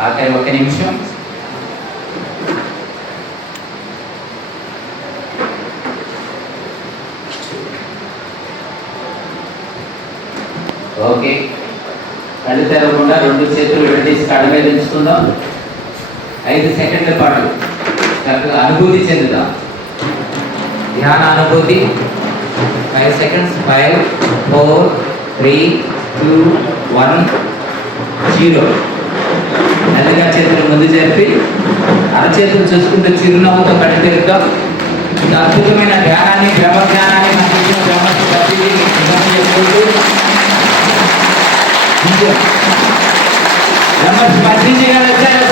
ఆఖరి ఒక నిమిషం. ఓకే. కళ్ళు తెరవకుండా రెండు చేతులు విడదీసి కళ్ళ మీద ఉంచుకుందాం. ఐదు సెకండ్ల పాటు చక్కగా అనుభూతి చెందుదాం. ధ్యాన అనుభూతి. Five seconds five four three two one zero మెల్లగా చేతులు ముందు జరిపి అరచేతులు చూసుకుంటే చిరునవ్వుతో కళ్ళు అద్భుతమైన ధ్యానాన్ని బ్రహ్మ జ్ఞానాన్ని మనకి ఇచ్చిన బ్రహ్మకి ప్రతిదీ నిజం చేసుకుంటూ విజయం. బ్రహ్మ స్పందించగల వచ్చారు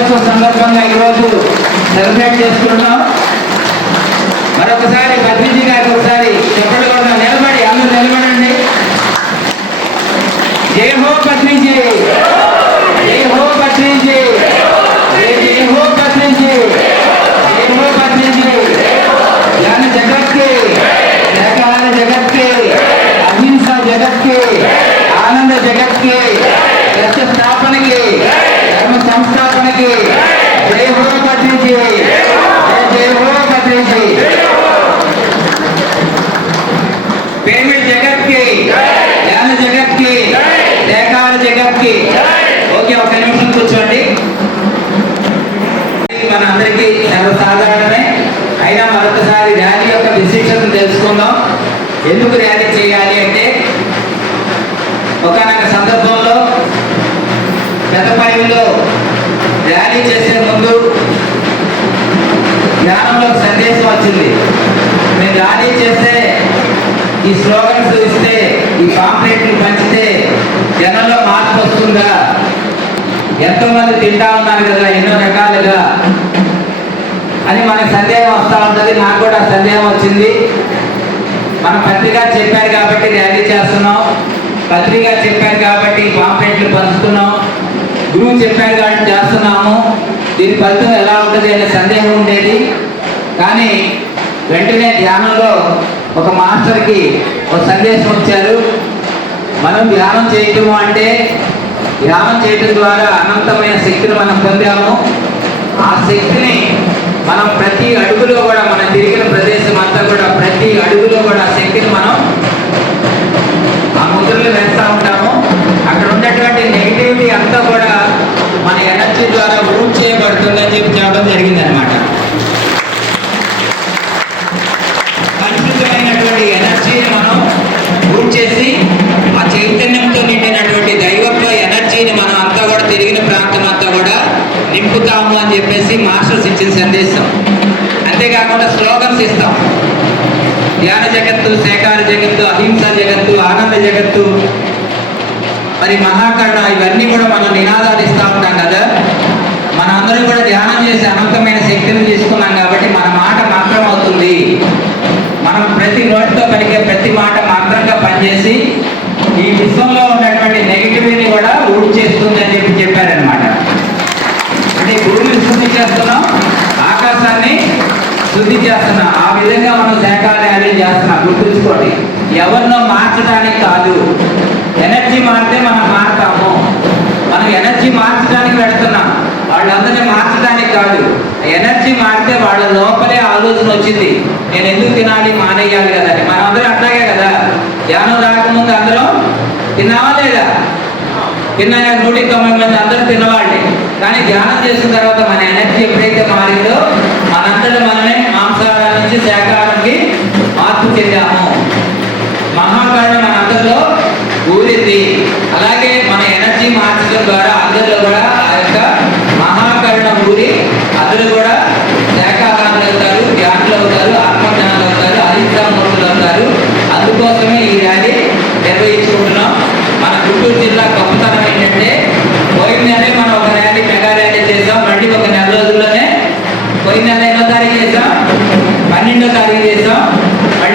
జన్మదినోత్సవ సందర్భంగా ఈరోజు సెలబ్రేట్ చేసుకుంటున్నాం. మరొకసారి భద్రిజీ గారికి ఒకసారి చెప్పండి కూడా నిలబడి అందరూ నిలబడండి. జై హో భద్రిజీ. జై హో భద్రిజీ. జై జై హో పద్మిజీ జై హో పద్మిజీ జ్ఞాన జగత్కి ఏకాల అహింస జగత్ ఆనంద జగత్ సత్య స్థాపనకి ధర్మ సంస్థాపనకి జై హో పద్మిజీ జై హో పద్మిజీ పేమెంట్ జగత్కి జ్ఞాన జగత్కి ఏకాల జగత్కి ఓకే ఒక నిమిషం కూర్చోండి. మన అందరికీ సర్వసాధారణమే. అయినా మరొకసారి ర్యాలీ యొక్క విశిష్టతను తెలుసుకుందాం. ఎందుకు ర్యాలీ చేయాలి అంటే ఒకనొక సందర్భంలో పెద్దపల్లిలో ర్యాలీ చేసే ముందు ధ్యానంలో సందేశం వచ్చింది. మేము ర్యాలీ చేస్తే ఈ స్లోగన్స్ ఇస్తే ఈ పాంప్లెట్లు పంచితే జనంలో మార్పు వస్తుందా ఎంతో మంది తింటా ఉన్నారు కదా ఎన్నో రకాలుగా. అని మనకు సందేహం వస్తూ ఉంటుంది. నాకు కూడా సందేహం వచ్చింది. మన పత్రిక చెప్పారు కాబట్టి ర్యాలీ చేస్తున్నాం. పత్రిక చెప్పారు కాబట్టి పాంప్లెట్లు పంచుతున్నాం. గురువు చెప్పారు కాబట్టి చేస్తున్నాము. దీని ఫలితం ఎలా ఉంటుంది అనే సందేహం ఉండేది. కానీ వెంటనే ధ్యానంలో ఒక మాస్టర్కి ఒక సందేశం ఇచ్చారు. మనం ధ్యానం చేయటము అంటే ధ్యానం చేయటం ద్వారా అనంతమైన శక్తిని మనం పొందాము. ఆ శక్తిని మనం ప్రతి అడుగులో కూడా మనం తిరిగిన ప్రదేశం అంతా కూడా ప్రతి అడుగులో కూడా అంతేకాకుండా స్లోగన్స్ ఇస్తాం ధ్యాన జగత్తు సేకార జగత్తు అహింస జగత్తు ఆనంద జగత్తు. మరి మహాకరణ ఇవన్నీ కూడా మనం నినాదాలు ఇస్తూ ఉంటాం కదా మన అందరం కూడా ధ్యానం చేసి అనంతమైన శక్తిని తీసుకున్నాం కాబట్టి మన మాట మాత్రం అవుతుంది మనం ప్రతి నోటితో పలికే ప్రతి మాట మంత్రంగా పనిచేసి ఈ విశ్వంలో ఉన్నటువంటి నెగిటివిటీని కూడా రూట్ చేస్తుంది అని చెప్పి చెప్పారనమాట అంటే భూమిని శుద్ధి చేస్తున్నాం ఆకాశాన్ని శుద్ధి చేస్తున్నాం ఆ విధంగా మనం శాఖాలయాలు చేస్తున్నాం గుర్తుంచుకోండి ఎవరినో మార్చడానికి కాదు. ఎనర్జీ మారితే మనం మారుతాము. మనం ఎనర్జీ మార్చడానికి పెడుతున్నాం వాళ్ళందరినీ మార్చడానికి కాదు. ఎనర్జీ మారితే వాళ్ళ లోపలే ఆలోచన వచ్చింది. నేను ఎందుకు తినాలి మానేయాలి కదా అని. మనం అందరూ అట్లాగే కదా. ధ్యానం రాకముందు అందరం తిన్నావా లేదా? తిన్నాక నూటి తొంభై మంది అందరూ తినవాళ్ళే కానీ ధ్యానం చేసిన తర్వాత మన ఎనర్జీ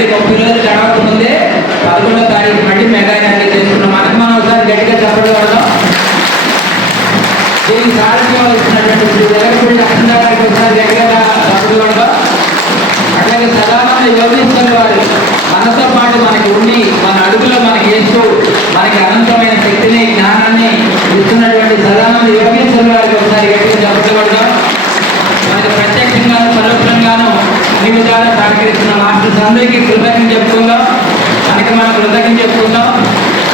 Peraí, é Grazie.